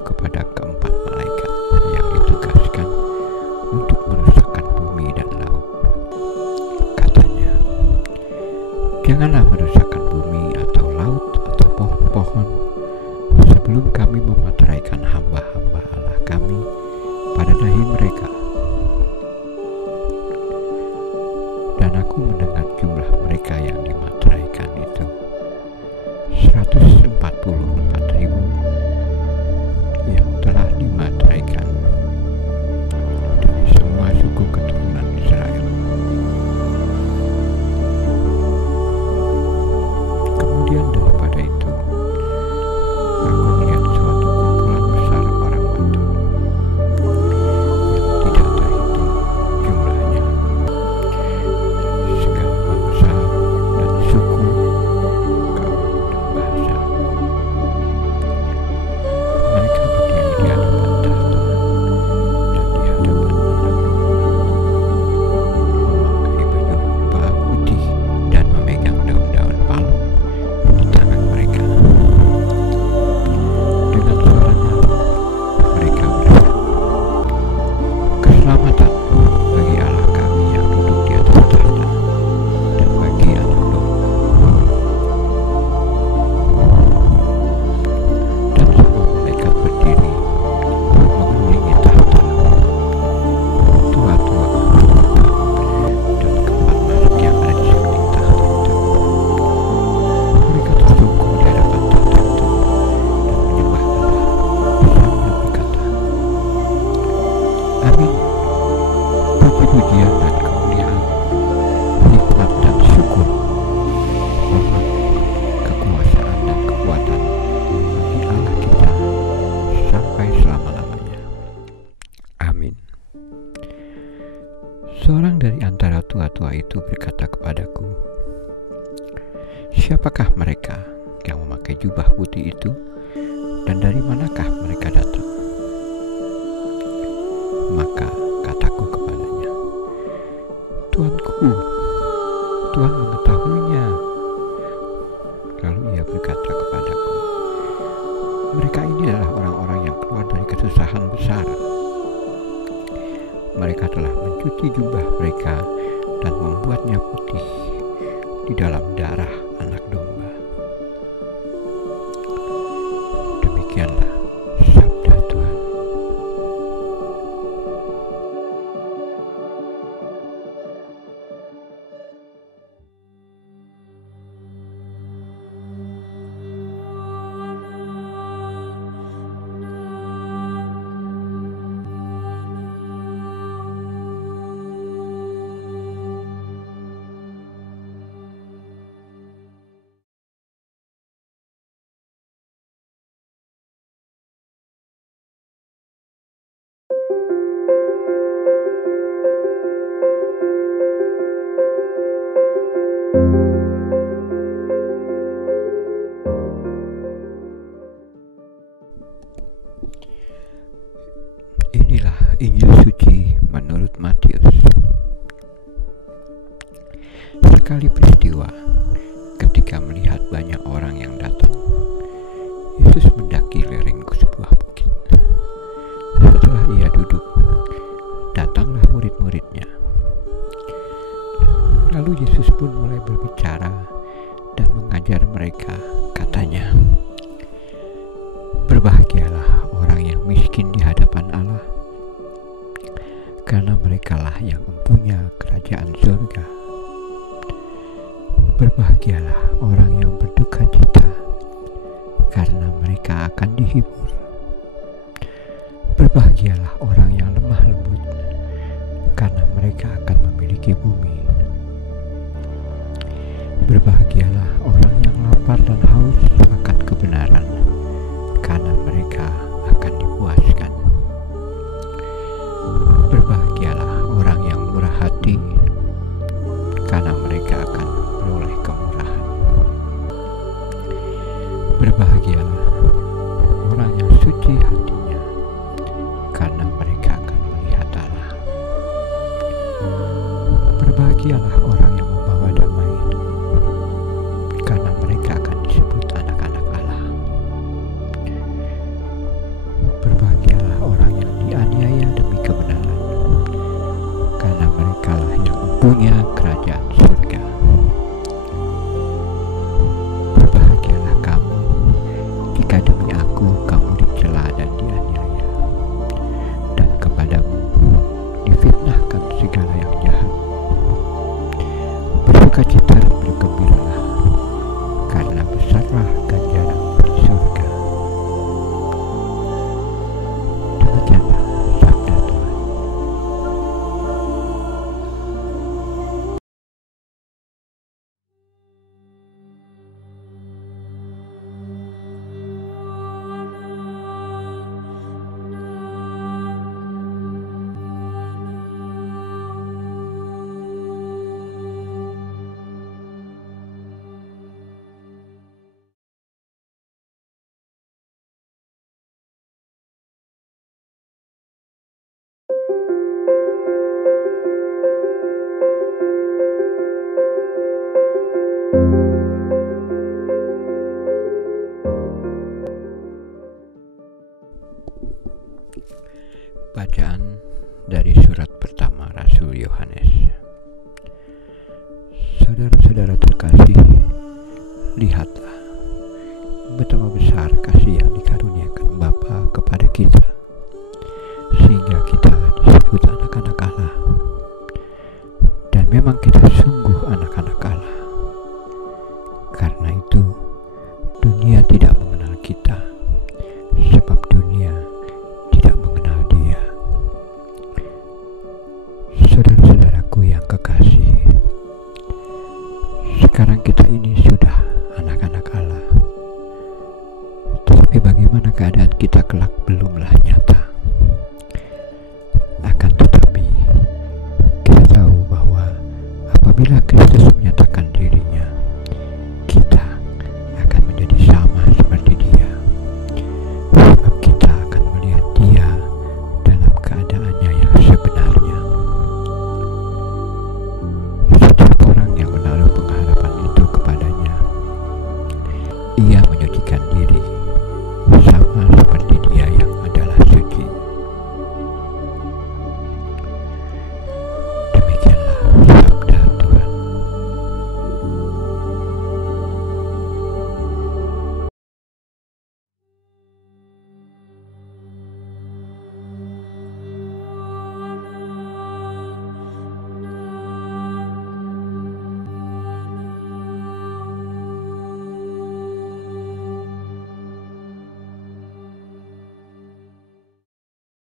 kepada keempat malaikat yang ditugaskan untuk merusakkan bumi dan laut. Katanya, janganlah merusakkan bumi atau laut atau pohon-pohon sebelum kami memateraikan hamba-hamba Allah kami pada dahi mereka. Dan aku mendengar jumlah mereka yang dimateraikan itu 144.000 yang telah dimateraikan dari semua suku keturunan Israel. Kemudian daripada itu, aku melihat suatu kumpulan besar orang batu yang tidak terhitung jumlahnya, segala bangsa dan suku, kaum dan bahasa. Mereka berdiri di hadapan tahta dan di hadapan Anak Domba, memakai baju putih dan memegang daun-daun palem di tangan mereka. Dengan suara nyaring mereka berseru, "Keselamatan bagi Allah kami yang duduk di atas tahta dan bagi Anak Domba." Dan semua malaikat berdiri mengelilingi tahta, tua-tua dan keempat makhluk yang ada di sekeliling tahta itu. Mereka tersungkur di hadapan tahta itu dan menyembah Allah sambil berkata, "Amin. Puji-pujian dan kemuliaan, nikmat dan syukur, hormat, kekuasaan dan kekuatan bagi Allah kita sampai selama-lamanya. Amin." Seorang dari antara tua-tua itu berkata kepadaku, "Siapakah mereka yang memakai jubah putih itu, dan dari manakah mereka datang?" Maka kataku kepadanya, "Tuanku, Tuhan mengetahuinya." Lalu ia berkata kepadaku, "Mereka ini adalah orang-orang yang keluar dari kesusahan besar. Mereka telah mencuci jubah mereka dan membuatnya putih di dalam darah Anak Domba." Demikianlah sabda Tuhan. Inilah Injil suci menurut Matius. Sekali peristiwa, ketika melihat banyak orang yang datang, Yesus mendaki lereng ke sebuah bukit. Setelah ia duduk, datanglah murid-muridnya. Lalu Yesus pun mulai berbicara dan mengajar mereka. Katanya, "Berbahagialah orang yang miskin di hadapan Allah, karena merekalah yang mempunyai kerajaan surga. Berbahagialah orang yang berduka cita, karena mereka akan dihibur. Berbahagialah orang yang lemah lembut, karena mereka akan memiliki bumi. Berbahagialah orang yang lapar dan haus akan kebenaran, karena mereka akan dipuaskan. Berbahagialah orang yang murah hati, karena mereka akan beroleh kemurahan. Berbahagialah orang yang suci hatinya, karena mereka akan melihat Allah. Berbahagialah orang yang membawa damai, karena mereka akan disebut anak-anak Allah. Bacaan dari surat pertama Rasul Yohanes. Saudara-saudara terkasih, lihatlah betapa besar kasih yang dikaruniakan Bapa kepada kita, sehingga kita disebut anak-anak Allah. Dan memang kita sungguh anak-anak Allah. Karena itu, dunia tidak mengenal kita, sebab dunia tidak mengenal Dia. Saudara-saudaraku yang kekasih, sekarang kita ini sudah anak-anak Allah. Tetapi bagaimana keadaan kita kelak belumlah nyata. Akan tetapi, kita tahu bahwa apabila Kristus